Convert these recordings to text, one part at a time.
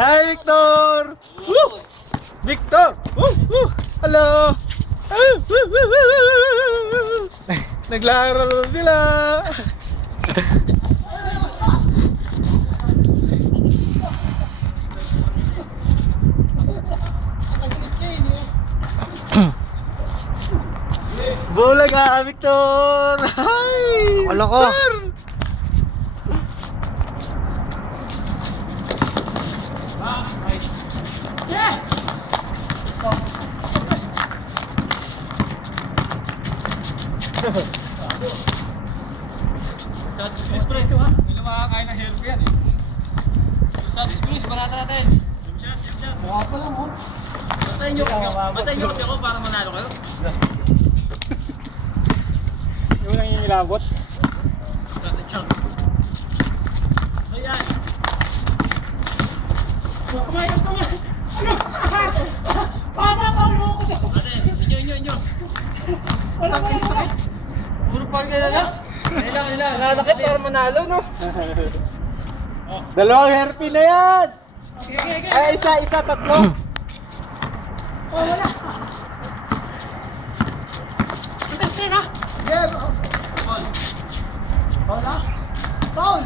Hi, Victor! Woo! Victor! Woo! Woo! Hello! Naglaro sila! Bola ka, Victor! Hi! Wala ko! Sa squeeze pre ito ha? Hindi na makakain ng hair yan eh. Sa squeeze, banata natin. Mukha pa lang oh. Batayin nyo kasi ako para manalo kayo. Yung nang inilabot. Sa atin chunk. So yan. Kumain. Ano? Pasa pa mo ko to. Ate, inyo. Wala ka sakit. Puro pa kayo na. Kailangan. Nanakit para manalo no. Dalawang hairpin na yan. Sige. Ay, isa, tatlo. Wala. Test na. Yeah, Paul.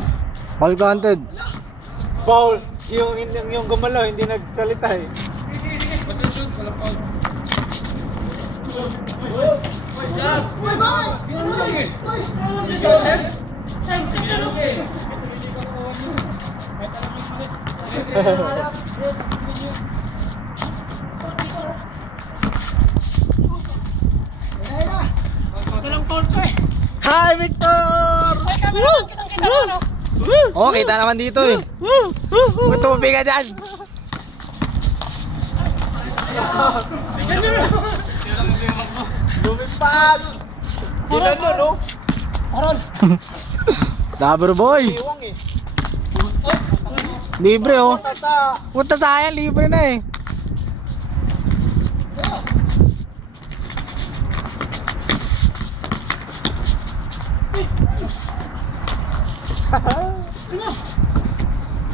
Ball granted. Paul, yung gumalaw hindi nagsalita eh. Basta shoot, wala foul. Uy, bakit? Gano'n lang eh. Walang foul ko eh. Hi, Victor! Woo! Kitang-kita ko. Oh, kita naman dito eh. Ba't tumabi ka dyan? Lumipad! Ilan nun, no? Parol. Dabber boy. Iwang eh. Libre oh. Tata. Punta sayang, libre na eh.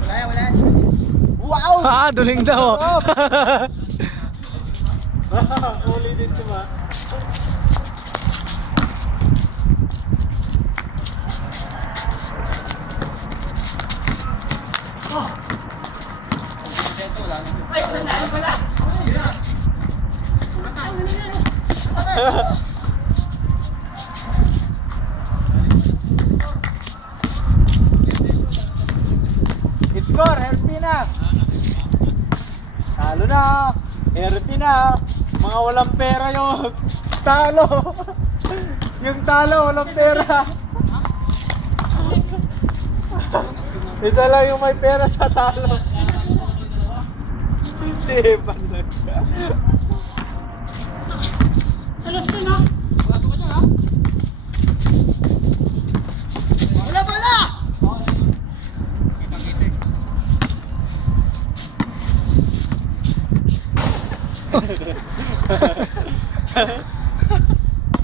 Wala yan. Wow! Ah, duling daw. Uli din si Ma. Ay, wala. Score, healthy na. Talo na. Healthy na. Mga walang pera yung talo. Yung talo, walang pera. Isa lang yung may pera sa talo. Si Evan lang. Alas na na. Wala!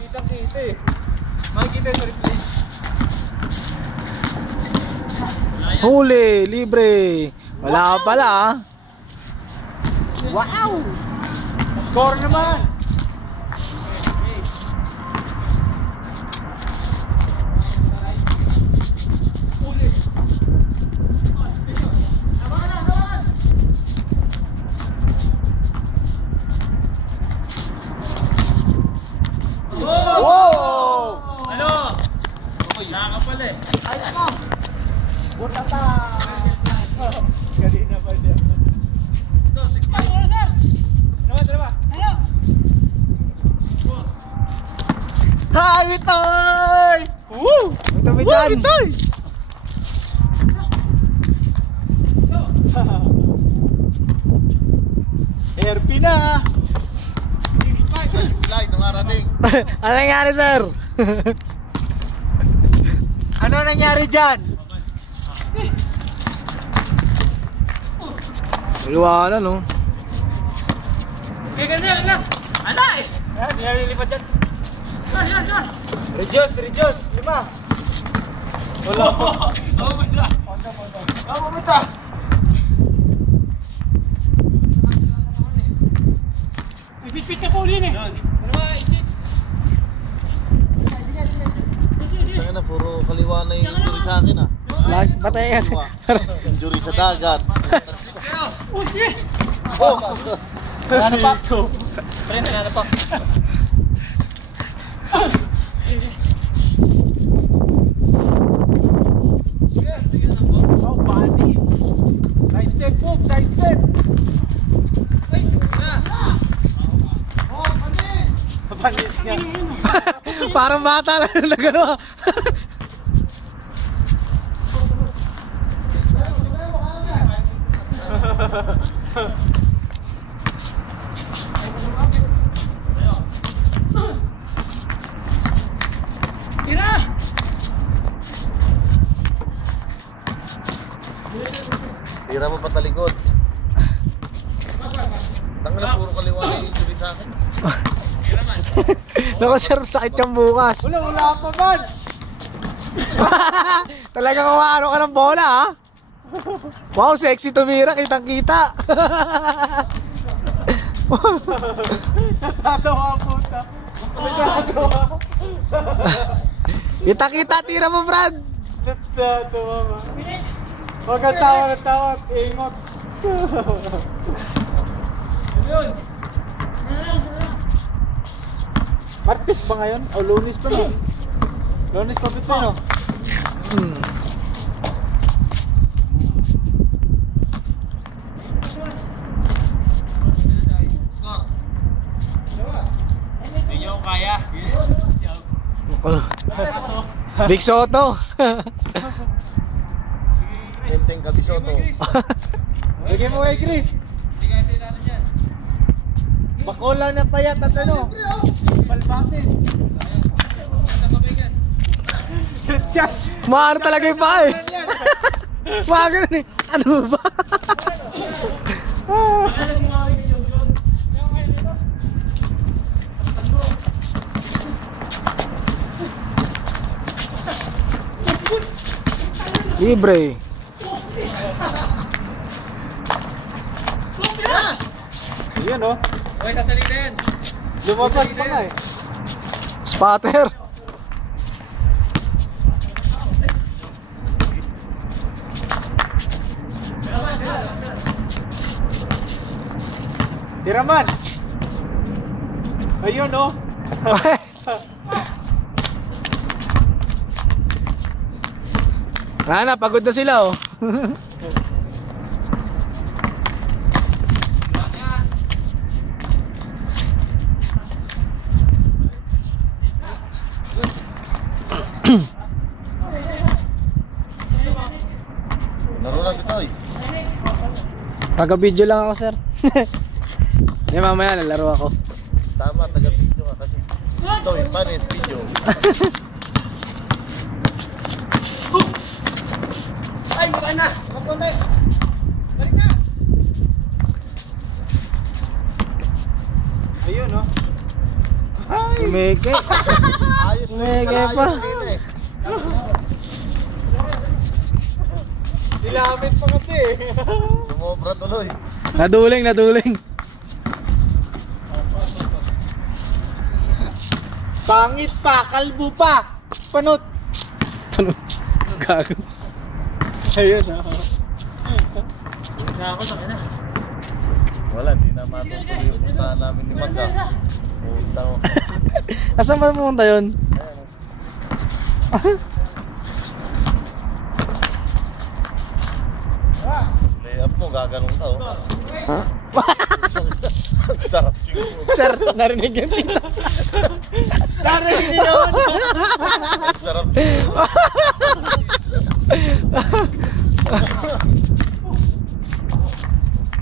Kita eh. Makikita yung replace. Huli, libre. Wala ka pala ah. Wow! Score naman! Wow! Ano? Nakakapal eh. Ayos mo! Buta pa! Kanina pa siya. Ito, 6-5. Dalawa. Hi, Vitoy! Woo! Ang dami dyan. Vitoy! Hairpin na! Like, dumarating. Ano nangyari sir? Ano nangyari dyan? Iwanan no. Sige na. Ala eh. Ayan, nililipat dyan. Gas. Reduce, 5. Wala. Oh my God. Ako pumunta. May bitbit ka pa uli eh. Tangin na, puro kaliwa na yung injury sa akin ah. Patay ka sir. Injury sa dagat. Oh, shit! Oh! Ano pa? Pre, nagana pa. Oh, body. Side step, move, side step. Ay, na! Oh, panis. Panis nga. Parang bata lang na gano'n. Tira! Tira mo pa talikod. Tangin na, puro kaliwa na yung injury sa akin. Naku sir, sakit kang bukas. Wala pa man. Talagang umaano ka ng bola ha. Wow, sexy tumira, kitang kita. Natatawa ang puta. Natatawa. Kita kita, tira mo Brad. Natatawa ba? Huwag kang tawa ng tawa. Ingot. Yun! Martes ba ngayon? O Lunes pa no? Lunes pa bito no? Hindi niyo ako kaya. Big Soto. Tenteng Kabisoto. Lagyan mo kay Chris. Hindi kaya sa ilalim yan. Bakola na payat at ano? Palbatin. Chat. Maano talaga yung paa eh. Magano eh. Ano ba? Libre. Ayan oh. Okay, sasalinin. Lumabas pa nga eh. Spatter. Tiraman. Ayun oh. Wala na, pagod na sila oh. Laro lang ito eh. Taga-video lang ako sir. Hindi mamaya lalaro ako. Tama, taga-video ka kasi. Ito eh, panis, video. Ay, mukha na! Mapunta. Balik na. Ayun oh. Ay. Umeke. Ayos na Mega yung pa. ayos yun eh. Nilamit pa kasi eh. Sumobra tuloy. Naduling, naduling. Pangit pa, kalbo pa. Panot. Ano? Gago. Ayun oh. Na ako, sakit na. Wala, hindi na matutuloy yung puntahan namin ni Magda. Punta ko. Asan ba pumunta yun? Ayan. Layup mo, gaganong ka oh. Ha? Ang sarap siguro. Sir, narinig yung tita. Narinig naman. Ang sarap siguro.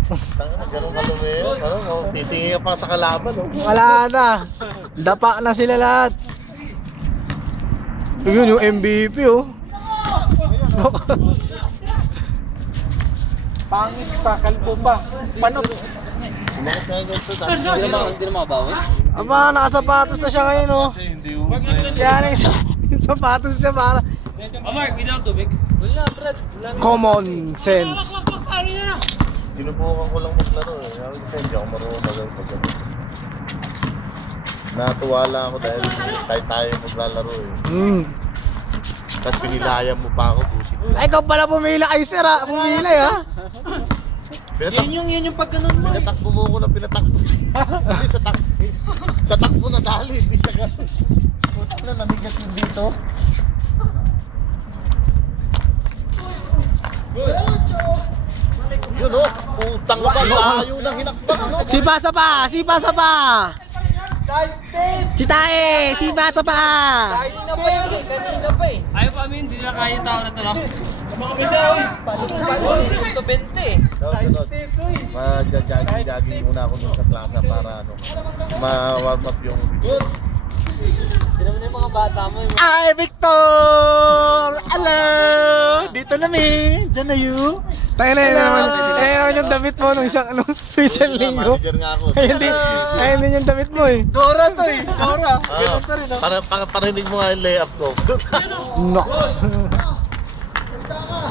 Tanga, ganun kalumi yun. Parang titingin ka pa sa kalaban oh. Wala na. Dapa na sila lahat. Yun yung MVP oh. Pangit pa, kalbo pa. Panot. Sumakit nga ganito. Hindi na makabawi. Aba, nakasapatos na siya ngayon oh. Kasi hindi yung... Yan yung sapatos niya para. Mark, hindi lang tubig. Wala, Brad. Wala na. Common sense. Ano na? Sinubukan ko lang maglaro eh. Kasi hindi ako marunong maglaro. Natuwa lang ako dahil kahit tayo maglalaro eh. Tapos pinilayan mo pa ako, busit. Ay, ikaw pala pumila kay sir ha. Pumila ha. Yun yung pag ganun mo. Pinatakbo mo ko na pinatakbo. Hindi sa takbo na dali, hindi sa ganun. Putak na namigas yung dito. Yun o, utang ka ba? Layo ng hinakbang no? Sipa sa pa! Sipa sa pa! Chitae! Sipa sa pa! Kanina pa yun eh. Kanina pa eh. Ayaw pa amin, hindi na kaya yung tao na ito lang. Mga bisa oy! Ito 20. Daw sunod, mag-jogging muna ako dun sa plaza para ano, ma-warm up yung Tinan mo na yung mga bata mo. Ay, Victor! Hello! Dito na mi! Diyan na you! Tayo na naman yung damit mo nung isang linggo. manager nga ako. Ayun din yung damit mo eh. Dora to eh. Dora. Ganun to rin ah. Para parinig mo nga yung layup ko. Nox.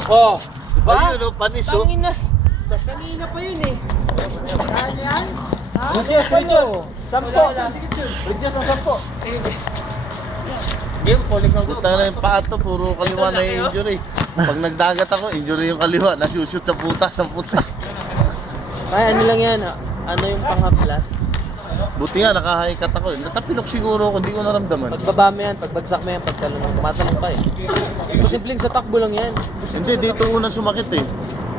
Oh. Diba? Ayun o, panis o. Tangina. Kanina pa yun eh. Yan? Redyos. Sampo. Redyos ang sampo. Game, calling ka Punta na yung paa to, puro kaliwa na yung injury. Pag nagdagat ako, injury yung kaliwa, nasushoot sa putas, sa puta. Ay, ano lang yan? Ano yung pang-haplas? Buti nga, naka-high-cut ako. Natapilok siguro ako, hindi ko naramdaman. Pagbaba mo yan, pagbagsak mo yan, pagtalon mo, tumatalon ka eh. Simpleng sa takbo lang yan. Hindi, dito unang sumakit eh.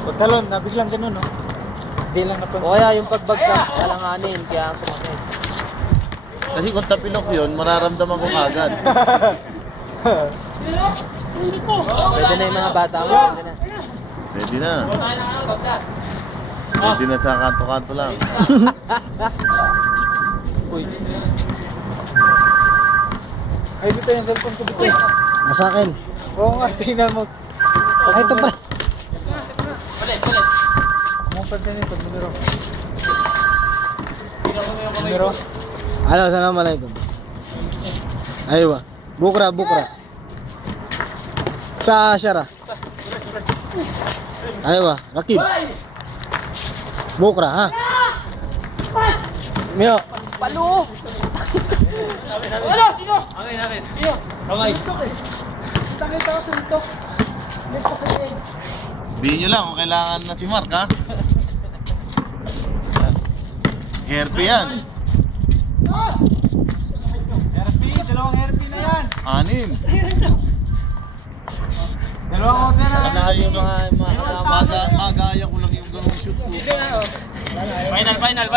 Pagtalon, nabiglang ganun no? Hindi lang napansin. O kaya yung pagbagsak, alanganin, kaya sumakit. Kasi kung tapilok yun, mararamdaman ko kagad. Pwede na yung mga bata mo, pwede na. Pwede na. Pwede na sa kanto-kanto lang. Uy. Ay, dito yung cellphone ko dito. Nasa akin. Oo nga, tingnan mo. Ay, ito pa. Palit. Ang pansin nito, numero. Numero. Assalamualaikum. Aywa. Bukra. Sa Syara. Aywa, Rakib. Bukra, ha? Mio. Palo! Wala! Sino? Amin. Sino? Kamay. Tangin tayo sa dito. Bihin nyo lang kung kailangan na si Mark, ha? Herpy yan. Dalawang herpy na yan. 6. Dalawang order na. Kanal yung mga kasama. Magaya ko lang yung ganong shoot ko. Final.